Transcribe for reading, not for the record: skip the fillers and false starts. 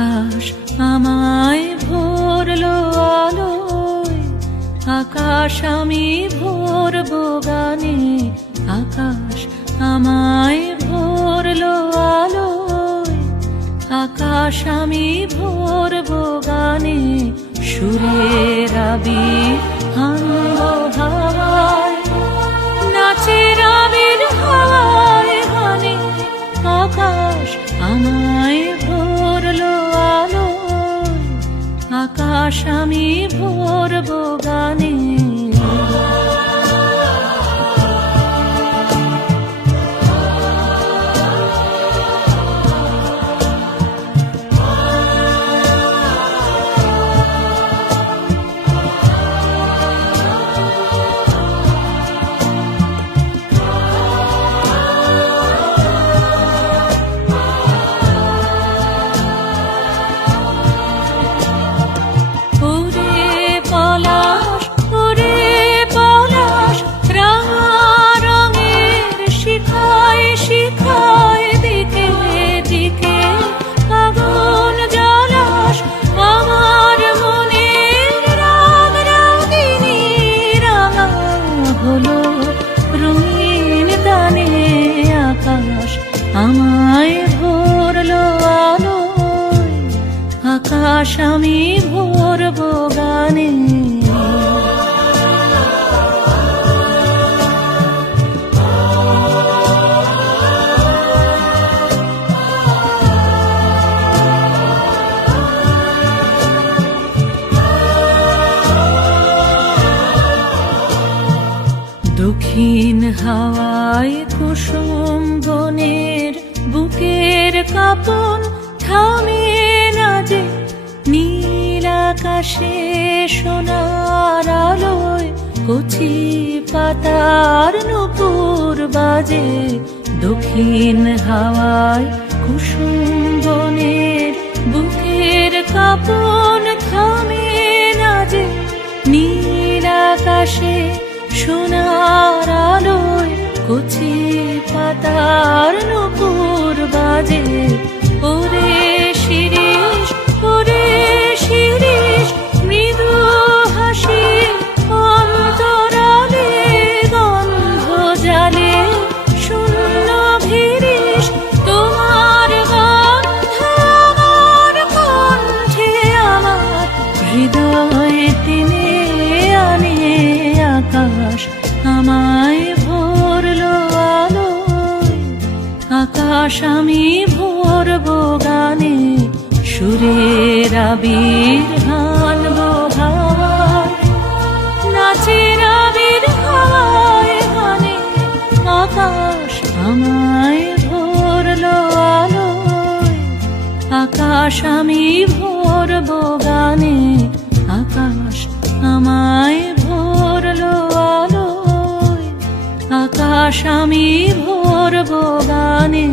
আকাশ আমায় ভরলো আলোয়, আকাশ আমি ভরবো গানে। আকাশ আমায় ভরলো আলোয়, আকাশ আমি ভরবো গানে। সুরের আবির আনবো হাওয়ায়, নাচের আবির হাওয়ায় গানে। আকাশ আমায় ভরলো আলোয়, আকাশ আমি ভরবো গানে। আমায় ভরলো আলোয়, আকাশ আমি ভরবো গানে। দক্ষিণ হাওয়ায় কুসুম বনের বুকের কাঁপন থামে না যে। নীল আকাশে সোনার আলোয় কচি পাতার নূপুর বাজে। দক্ষিণ হাওয়ায় কুসুম বনের বুকের কাঁপন থামে না যে। নীল আকাশে সোনার আলোয় কচি পাতার নূপুর বাজে। ওরে শিরিষ, ওরে শিরিষ, মৃদু হাসি অন্তরালে গন্ধ জালে। শূন্য ভিরিশ তোমার গন্ধ আমার কণ্ঠে, আমার হৃদয়ে টেনে আনে। আকাশ আমায় ভরলো আলোয়, আকাশ আমি ভরবো গানে। সুরের আবির আনবো হাওয়ায়, নাচের আবির হাওয়ায় গানে। আকাশ আমায় ভরলো আলোয়, আকাশ আমি ভরবো গানে। আকাশ আমায় ভরলো আলোয়, আকাশ আমি ভরবো গানে।